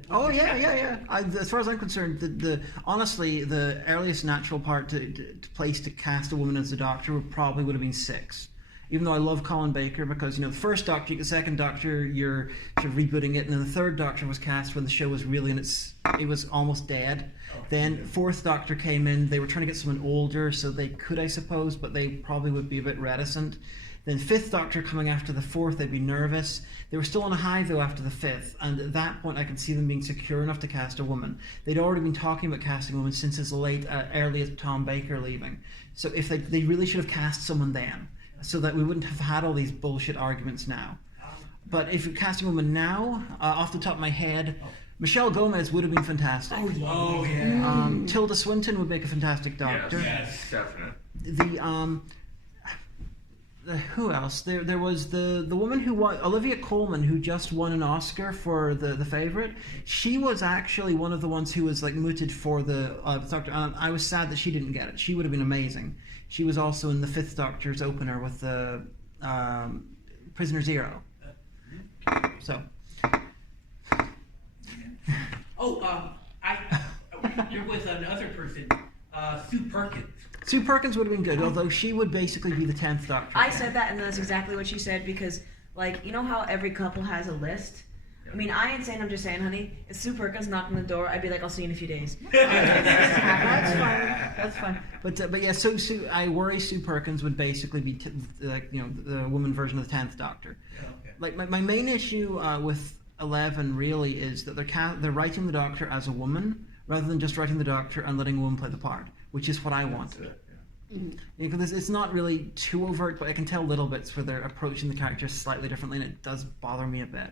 As far as I'm concerned, honestly, the earliest natural part to place to cast a woman as the Doctor would have been 6. Even though I love Colin Baker because the first Doctor, the second Doctor, you're rebooting it, and then the third Doctor was cast when the show was really it was almost dead. Then fourth Doctor came in. They were trying to get someone older, so they could, I suppose, but they probably would be a bit reticent. Then fifth Doctor coming after the fourth, they'd be nervous. They were still on a high though after the fifth, and at that point I could see them being secure enough to cast a woman. They'd already been talking about casting a woman since his earliest Tom Baker leaving. So if they really should have cast someone then, so that we wouldn't have had all these bullshit arguments now. But if you're casting a woman now, off the top of my head, Michelle Gomez would have been fantastic. Oh yeah. Tilda Swinton would make a fantastic Doctor. Yes, definitely. Who else? There was the woman who won, Olivia Colman, who just won an Oscar for the Favourite. She was actually one of the ones who was mooted for the Doctor. I was sad that she didn't get it. She would have been amazing. She was also in the Fifth Doctor's opener with the Prisoner Zero. I you're with another person, Sue Perkins. Sue Perkins would have been good, although she would basically be the 10th Doctor. I said that, and that's exactly what she said, because, like, you know how every couple has a list? I mean, I ain't saying, I'm just saying, honey, if Sue Perkins knocked on the door, I'd be like, I'll see you in a few days. That's fine. That's fine. But yeah, so Sue, I worry Sue Perkins would basically be like, you know, the woman version of the 10th Doctor. Okay. Like my main issue with 11 really is that they're writing the Doctor as a woman rather than just writing the Doctor and letting a woman play the part, which is what I wanted. Because it's not really too overt, but I can tell little bits where they're approaching the character slightly differently, and it does bother me a bit.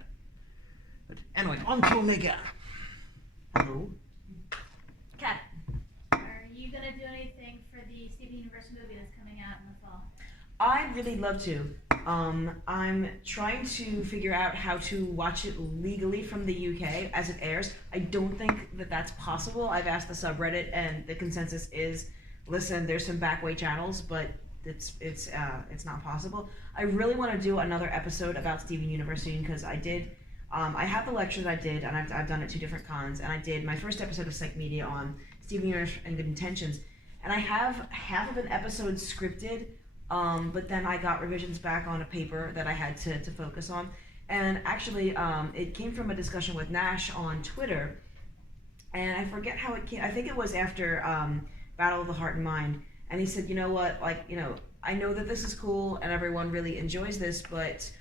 But anyway, on to Omega. Hello. Cat. Are you gonna do anything for the Steven Universe movie that's coming out in the fall? I'd really love to. I'm trying to figure out how to watch it legally from the UK as it airs. I don't think that that's possible. I've asked the subreddit, and the consensus is, listen, there's some backway channels, but it's not possible. I really want to do another episode about Steven Universe soon, because I did. I have the lecture that I did, and I've done it 2 different cons, and I did my first episode of Psych Media on Steven Universe and Good Intentions, and I have half of an episode scripted, but then I got revisions back on a paper that I had to focus on, and actually it came from a discussion with Nash on Twitter, and I forget how it came. I think it was after Battle of the Heart and Mind, and he said, you know what, like, you know, I know that this is cool and everyone really enjoys this, but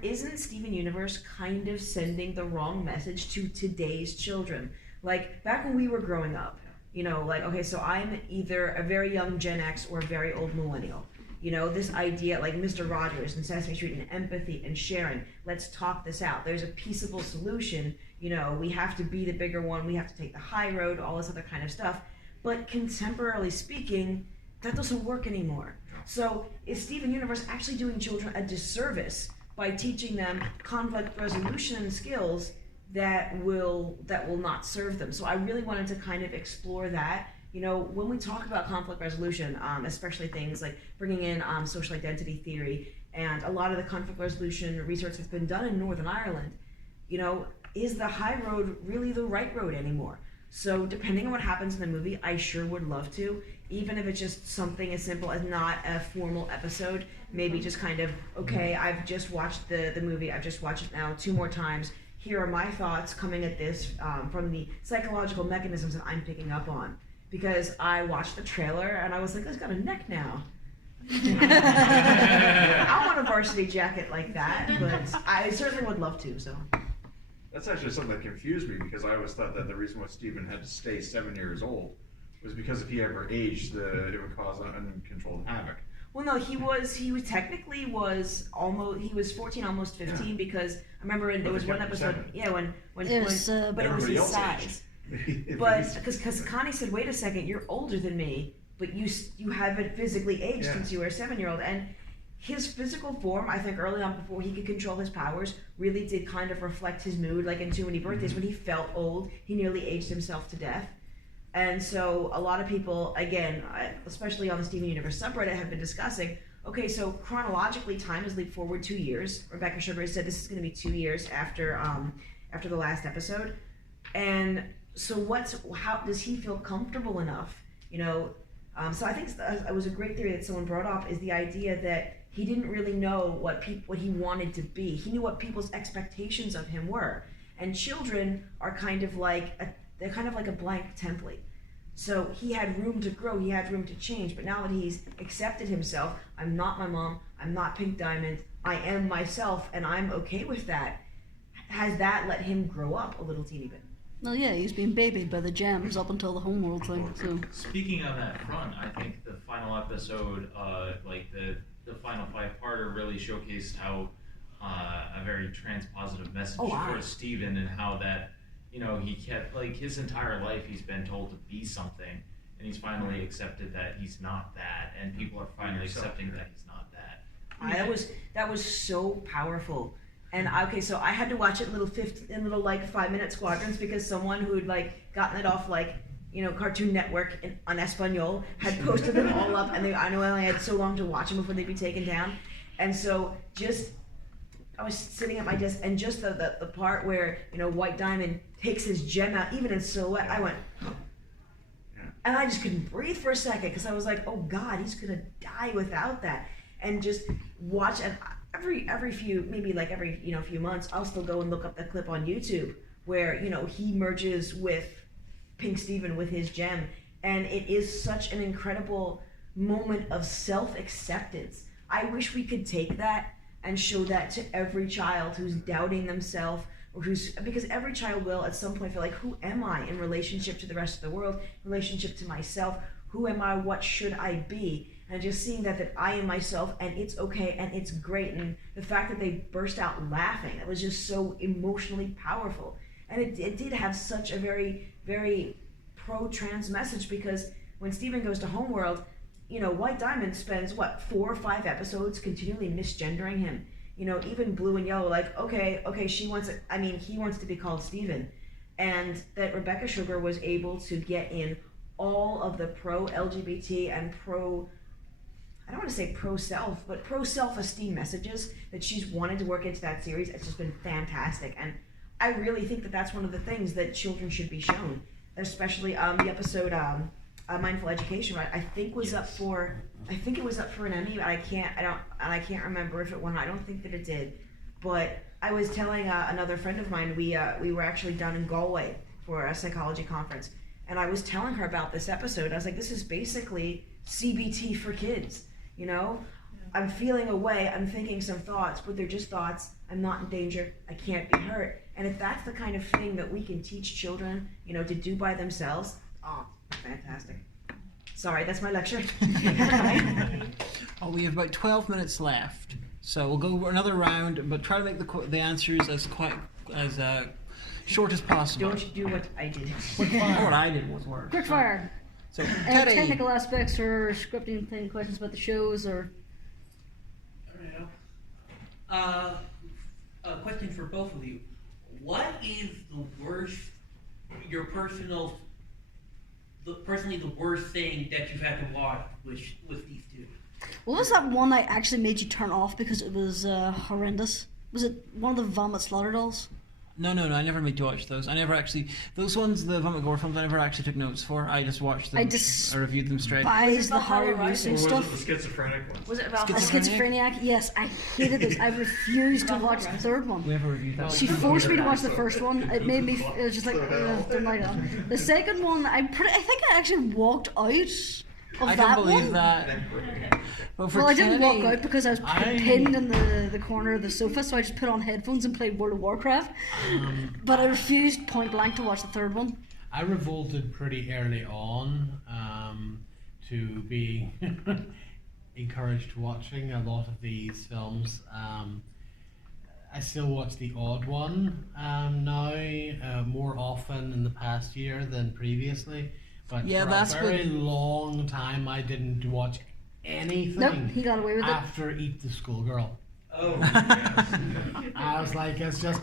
isn't Steven Universe kind of sending the wrong message to today's children? Like, back when we were growing up, you know, like, okay, so I'm either a very young Gen X or a very old millennial. You know, this idea, like Mr. Rogers and Sesame Street and empathy and sharing, let's talk this out. There's a peaceable solution. You know, we have to be the bigger one. We have to take the high road, all this other kind of stuff. But contemporarily speaking, that doesn't work anymore. So is Steven Universe actually doing children a disservice by teaching them conflict resolution skills that will not serve them? So I really wanted to kind of explore that. You know, when we talk about conflict resolution, especially things like bringing in social identity theory, and a lot of the conflict resolution research that's been done in Northern Ireland, you know, is the high road really the right road anymore? So depending on what happens in the movie, I sure would love to, even if it's just something as simple as not a formal episode, maybe just kind of, okay, I've just watched the movie, I've just watched it now 2 more times, here are my thoughts coming at this from the psychological mechanisms that I'm picking up on. Because I watched the trailer and I was like, it's got a neck now. I want a varsity jacket like that, but I certainly would love to, so. That's actually something that confused me, because I always thought that the reason why Stephen had to stay 7 years old was because if he ever aged, it would cause uncontrolled havoc. Well, no, he technically was almost, he was 14, almost 15, yeah. Because I remember there was one episode, yeah, when but it was his size. But because Connie said, wait a second, you're older than me, but you haven't physically aged since you were a 7-year-old, and his physical form, I think early on before he could control his powers, really did kind of reflect his mood, like in Too Many Birthdays, when he felt old, he nearly aged himself to death. And so a lot of people, again, especially on the Steven Universe subreddit, have been discussing, okay, so chronologically time has leaped forward 2 years. Rebecca Sugar said this is going to be 2 years after the last episode. And so how does he feel comfortable enough, you know? So I think it was a great theory that someone brought up, is the idea that he didn't really know what he wanted to be. He knew what people's expectations of him were. And children are kind of like they're kind of like a blank template. So he had room to grow, he had room to change, but now that he's accepted himself, I'm not my mom, I'm not Pink Diamond, I am myself, and I'm okay with that. Has that let him grow up a little teeny bit? Well, yeah, he's been babied by the gems up until the homeworld thing, so. Speaking on that front, I think the final episode, like the final 5-parter really showcased how a very transpositive message for Steven, and how that, you know, he kept, like, his entire life he's been told to be something, and he's finally accepted that he's not that, and people are finally accepting that he's not that. That was so powerful. And okay, so I had to watch it in little like 5-minute squadrons, because someone who'd like gotten it off like, you know, Cartoon Network on Espanol had posted them all up, and I know I only had so long to watch them before they'd be taken down. And so I was sitting at my desk, and just the part where, you know, White Diamond takes his gem out, even in silhouette, I went, And I just couldn't breathe for a second because I was like, oh God, he's gonna die without that. And just watch, and every few, maybe like every few months, I'll still go and look up that clip on YouTube where he merges with Pink Steven with his gem, and it is such an incredible moment of self-acceptance. I wish we could take that and show that to every child who's doubting themselves, or because every child will at some point feel like, who am I in relationship to the rest of the world, in relationship to myself, who am I, what should I be? And just seeing that I am myself, and it's okay, and it's great, and the fact that they burst out laughing, it was just so emotionally powerful. And it did have such a very, very pro-trans message, because when Steven goes to Homeworld, White Diamond spends, 4 or 5 episodes continually misgendering him. Even Blue and Yellow, like, okay, he wants to be called Steven. And that Rebecca Sugar was able to get in all of the pro-LGBT and I don't want to say pro-self, but pro-self-esteem messages that she's wanted to work into that series. It's just been fantastic. And I really think that that's one of the things that children should be shown, especially the episode Mindful Education, right? I think it was up for an Emmy, but I can't remember if it won. I don't think that it did. But I was telling another friend of mine, we were actually down in Galway for a psychology conference, and I was telling her about this episode. I was like, this is basically CBT for kids, I'm feeling away, I'm thinking some thoughts, but they're just thoughts. I'm not in danger, I can't be hurt. And if that's the kind of thing that we can teach children, to do by themselves, fantastic. Sorry, that's my lecture. We have about 12 minutes left, so we'll go another round, but try to make the answers as short as possible. Don't do what I did. What I did was worse. Quick fire. So, any technical aspects or scripting thing, questions about the shows, or? A question for both of you. What is the worst, personally the worst thing that you've had to watch with these two? What was that one that actually made you turn off because it was horrendous? Was it one of the Vomit Slaughter Dolls? No, I never made you watch those. I never actually, those ones, the Vomit Gore films, I never actually took notes for. I just watched them. I reviewed them straight. Despise the horror reviews and stuff. Was it the schizophrenic one? Was it about a schizophrenic? Yes, I hated those. I refused to watch the third one. We never reviewed that. She forced me to watch the first one. It made me. It was just like, don't like that. The second one, I think I actually walked out of I that don't believe one. that. Well, I didn't walk out because I was pinned in the corner of the sofa, so I just put on headphones and played World of Warcraft. But I refused point blank to watch the third one. I revolted pretty early on to be encouraged watching a lot of these films. I still watch the odd one now, more often in the past year than previously. But yeah, for that's a very long time, I didn't watch anything. Nope, he got away with it. After Eat the Schoolgirl. Oh, I was like, it's just.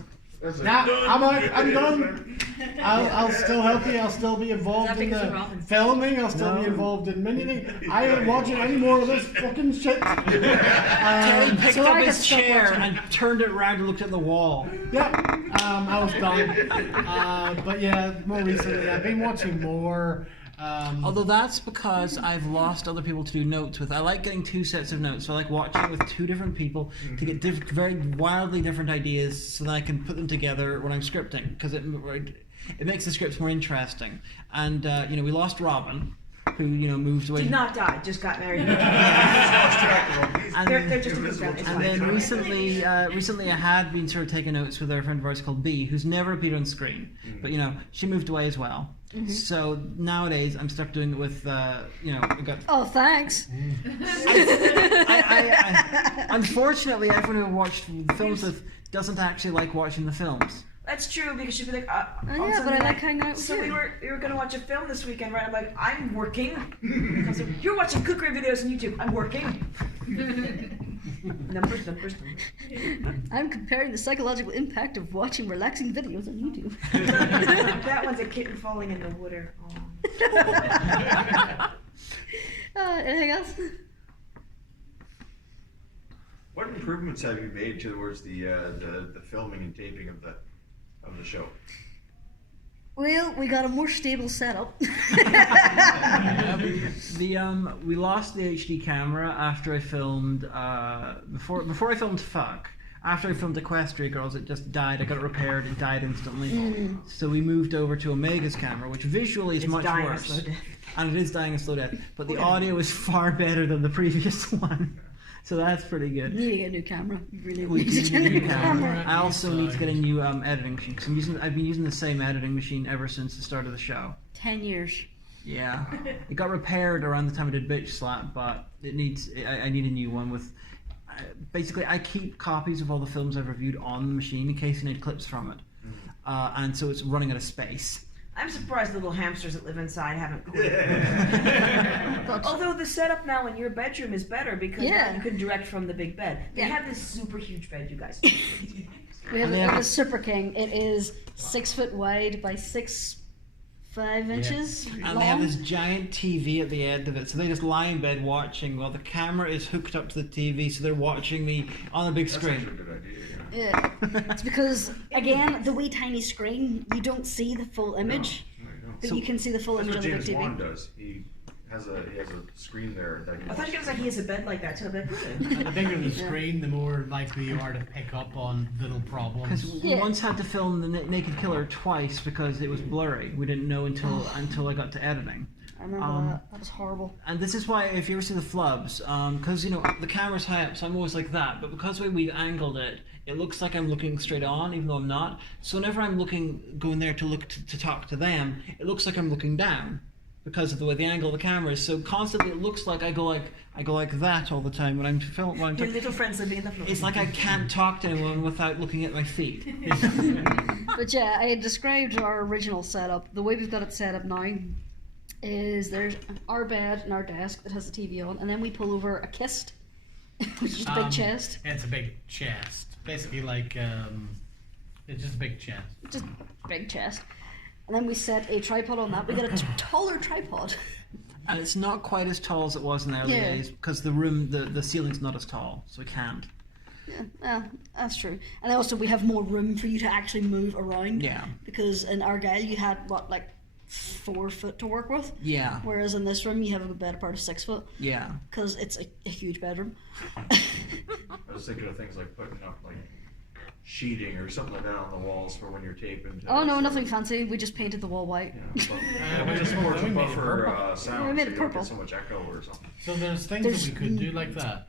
Nah, I'm out. I'm done. I'll still help you. I'll still be involved in the filming. I'll still be involved in anything. I ain't watching any more of this fucking shit. Terry picked up his chair and turned it around and looked at the wall. Yeah, I was done. But yeah, more recently I've been watching more. Although that's because I've lost other people to do notes with. I like getting 2 sets of notes, so I like watching with 2 different people to get very wildly different ideas, so that I can put them together when I'm scripting, because it makes the scripts more interesting. And we lost Robin, who moved away. Did not die, just got married. And they're just then recently I had been sort of taking notes with a friend of ours called B, who's never appeared on screen, but she moved away as well. Mm-hmm. So nowadays I'm stuck doing it with we've got. Oh, thanks. I unfortunately, everyone who watched films with doesn't actually like watching the films. That's true, because she'd be like, yeah, but I like hanging out with so you. we were gonna watch a film this weekend, right? I'm like, I'm working. So, you're watching cookery videos on YouTube. I'm working. Numbers. I'm comparing the psychological impact of watching relaxing videos on YouTube. That one's a kitten falling in the water. Anything else? What improvements have you made towards the filming and taping of the show? Well, we got a more stable setup. We lost the HD camera after I filmed before I filmed Fuck. After I filmed Equestria Girls, it just died. I got it repaired. It died instantly. So we moved over to Omega's camera, which visually is much worse, and it is dying a slow death. But the audio is far better than the previous one. So that's pretty good. You need to get a new camera. You really We need to do get a need a new new camera. camera. I also need to get a new editing machine because I've been using the same editing machine ever since the start of the show. 10 years. Yeah, it got repaired around the time I did Bitch Slap, but it needs. I need a new one with. Basically, I keep copies of all the films I've reviewed on the machine in case I need clips from it, and so it's running out of space. I'm surprised little hamsters that live inside haven't quit. Although the setup now in your bedroom is better because now you can direct from the big bed. They have this super huge bed, you guys. We have a Super King. It is 6 foot wide by 5 inches long. And they have this giant TV at the end of it, so they just lie in bed watching while the camera is hooked up to the TV, so they're watching me on a big screen. That's actually a good idea. Yeah, it's because again, the wee tiny screen, you don't see the full image, but you can see the full That's image what on the big James TV. Wan does. He has a screen there that he I thought you guys like he has a bed like that too. The bigger the screen, the more likely you are to pick up on little problems. Because we once had to film the Naked Killer twice because it was blurry. We didn't know until I got to editing. I remember that. That was horrible. And this is why, if you ever see the flubs, because the camera's high up, so I'm always like that. But because the way we angled it, it looks like I'm looking straight on, even though I'm not. So whenever I'm going there to look to talk to them, it looks like I'm looking down because of the way the angle of the camera is. So constantly, it looks like I go like that all the time when I'm filming. Your little friends living in the floor. It's like I can't talk to anyone without looking at my feet. But yeah, I had described our original setup. The way we've got it set up now is there's our bed and our desk that has the TV on, and then we pull over a kist, which is a big chest. It's a big chest. Basically like, it's just a big chest. Just a big chest. And then we set a tripod on that. We got a taller tripod. And it's not quite as tall as it was in the early days because the ceiling's not as tall, so we can't. Yeah, that's true. And also we have more room for you to actually move around. Yeah. Because in Argyle you had, 4 foot to work with? Yeah. Whereas in this room you have a better part of 6 foot. Yeah. Because it's a huge bedroom. I was thinking of things like putting up sheeting or something like that on the walls for when you're taping. Oh no, nothing fancy. We just painted the wall white. Yeah, but just more to buffer sound. We made so it you don't purple. get so much echo or something. So there's things that we could do like that,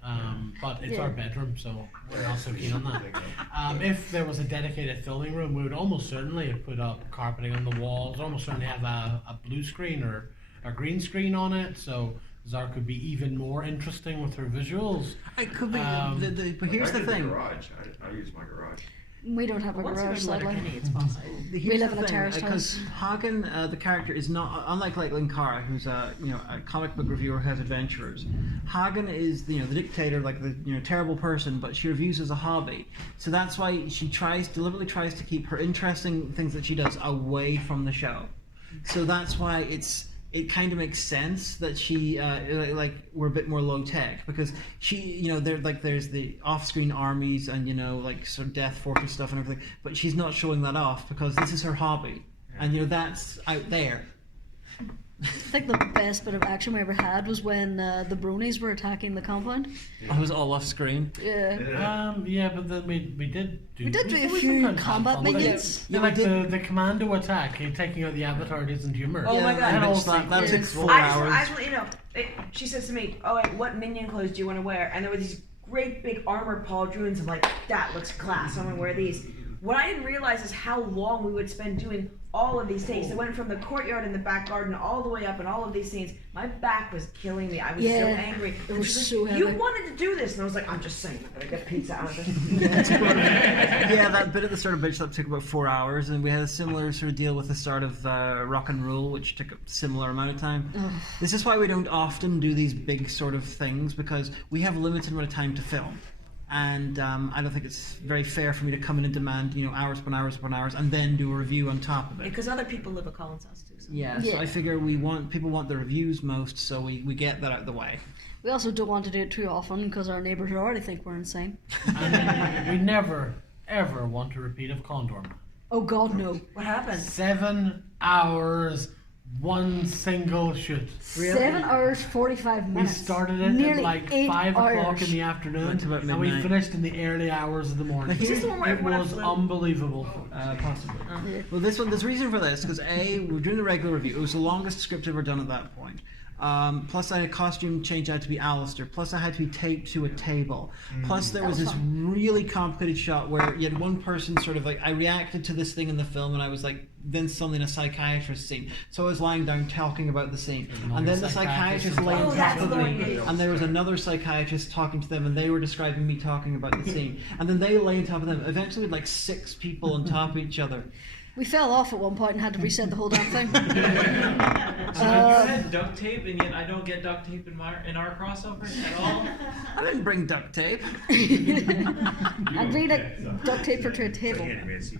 but it's our bedroom, so we're not so keen on that. If there was a dedicated filming room, we would almost certainly have put up carpeting on the walls, almost certainly have a blue screen or a green screen on it, so Zara could be even more interesting with her visuals. It could be, but here's the thing. Garage. I use my garage. We don't have a garage, sadly. We live in a terraced house. Because Hagan, the character, is not unlike Linkara, who's a comic book reviewer who has adventurers. Hagan is the dictator, the terrible person, but she reviews as a hobby. So that's why she deliberately tries to keep her interesting things that she does away from the show. So that's why it kind of makes sense that she we're a bit more low tech because she there's the off-screen armies and sort of Death Fortress stuff and everything, but she's not showing that off because this is her hobby, and that's out there. I think the best bit of action we ever had was when the bronies were attacking the compound. It was all off screen. Yeah. Yeah, but then we did do a few combat minions. Yeah, like the commando attack, taking out the avatar isn't humor. Oh my god, that took 4 I hours. just want you to know. She says to me, "Oh, what minion clothes do you want to wear?" And there were these great big armored Paul Druins. I'm like, "That looks class. I'm gonna wear these." What I didn't realize is how long we would spend doing all of these takes. It went from the courtyard in the back garden all the way up and all of these scenes. My back was killing me. I was so angry. It was so heavy. You wanted to do this. And I was like, I'm just saying, I'm going to get pizza out of this. Yeah, that bit at the start of Bitch Slap took about 4 hours, and we had a similar sort of deal with the start of Rock and Roll, which took a similar amount of time. This is why we don't often do these big sort of things, because we have a limited amount of time to film. And I don't think it's very fair for me to come in and demand, hours upon hours upon hours, and then do a review on top of it. Because other people live at Colin's house too. So. Yeah, so I figure people want the reviews most, so we get that out of the way. We also don't want to do it too often because our neighbours already think we're insane. And we never, ever want a repeat of Condor. Oh God, no. What happened? 7 hours, one single shoot. 7 hours 45 We minutes. started it Nearly at like 8 5 o'clock hours. in the afternoon, Went to about and we midnight. finished in the early hours of the morning. Is this the one where It everyone was flew? unbelievable. Possibly. Yeah. Well, this one, there's a reason for this, because we're doing the regular review. It was the longest script ever done at that point. Plus, I had a costume change out to be Alistair. Plus, I had to be taped to a table. Plus, there was That this was really complicated shot where you had one person sort of like, I reacted to this thing in the film, and I was like, then suddenly in a psychiatrist scene. So I was lying down talking about the scene. And then the psychiatrist lay on Oh, top that's of the one you me, did. and there was another psychiatrist talking to them, and they were describing me talking about the scene. And then they lay on top of them. Eventually, we had like 6 people on top of each other. We fell off at one point and had to reset the whole damn thing. So you had duct tape, and yet I don't get duct tape in our crossover at all. I didn't bring duct tape. And Rita duct taped her to a table.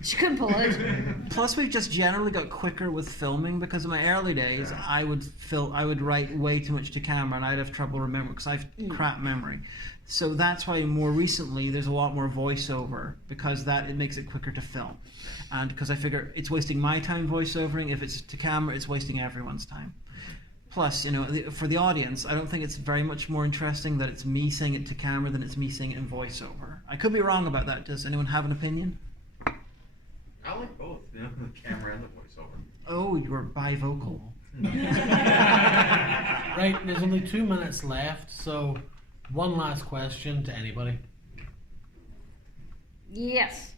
She couldn't pull it out. Plus, we've just generally got quicker with filming because in my early days, I would write way too much to camera, and I'd have trouble remembering because I have crap memory. So that's why more recently there's a lot more voiceover because it makes it quicker to film, and because I figure it's wasting my time voiceovering. If it's to camera, it's wasting everyone's time. Plus, for the audience, I don't think it's very much more interesting that it's me saying it to camera than it's me saying it in voiceover. I could be wrong about that. Does anyone have an opinion? I like both, the camera and the voiceover. Oh, you are bivocal. Right, there's only 2 minutes left, so one last question to anybody. Yes.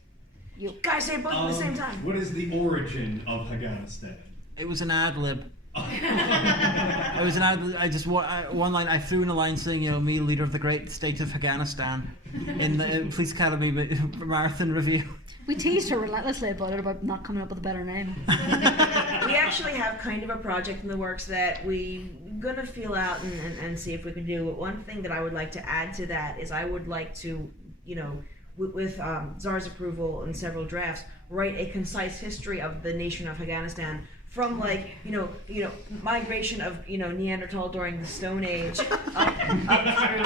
You guys say both at the same time. What is the origin of Haganistan? It was an ad lib. It was an ad lib. One line. I threw in a line saying, me, leader of the great state of Haganistan, in the Police Academy marathon review. We teased her relentlessly about not coming up with a better name. We actually have kind of a project in the works that we're gonna feel out and see if we can do. But one thing that I would like to add to that is I would like to, with Czar's approval and several drafts, write a concise history of the nation of Afghanistan from migration of Neanderthal during the Stone Age up through.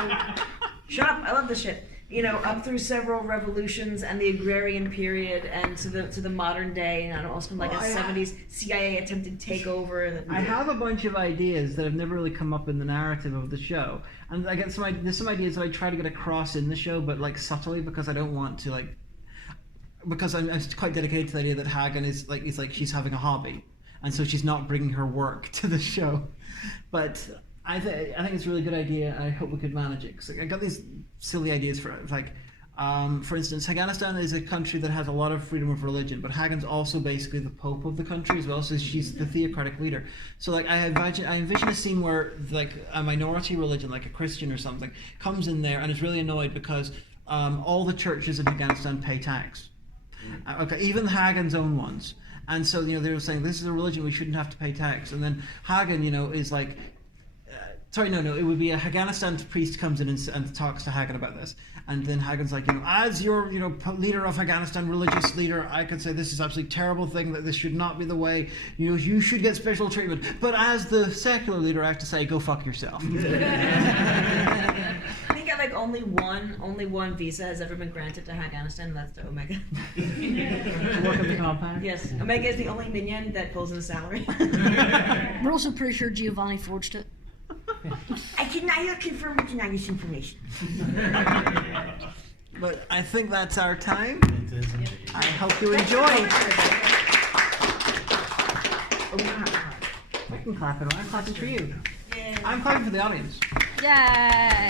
Shut up! I love this shit. Up through several revolutions and the agrarian period, and to the modern day, and also like a 70s CIA attempted takeover. I have a bunch of ideas that have never really come up in the narrative of the show, and I get there's some ideas that I try to get across in the show, but like subtly because I don't want to because I'm quite dedicated to the idea that Hagan is she's having a hobby, and so she's not bringing her work to the show, but. I think it's a really good idea, and I hope we could manage it. Because I got these silly ideas for instance, Afghanistan is a country that has a lot of freedom of religion, but Hagan's also basically the pope of the country as well. So she's the theocratic leader. So I envision a scene where a minority religion, like a Christian or something, comes in there and is really annoyed because all the churches in Afghanistan pay tax. Even Hagan's own ones. And so they were saying this is a religion, we shouldn't have to pay tax. And then Hagan, is like. Sorry, no. It would be a Afghanistan priest comes in and talks to Hagan about this, and then Hagan's like, as your, leader of Afghanistan, religious leader, I could say this is absolutely terrible thing, that this should not be the way. You should get special treatment. But as the secular leader, I have to say, go fuck yourself. I think only one visa has ever been granted to Afghanistan, and that's to Omega. To work at the compound. Yes, Omega is the only minion that pulls in a salary. We're also pretty sure Giovanni forged it. I cannot confirm or deny this information. But I think that's our time. It is indeed. I hope you enjoyed. I can clap it. I'm clapping for you. Yeah. I'm clapping for the audience. Yay!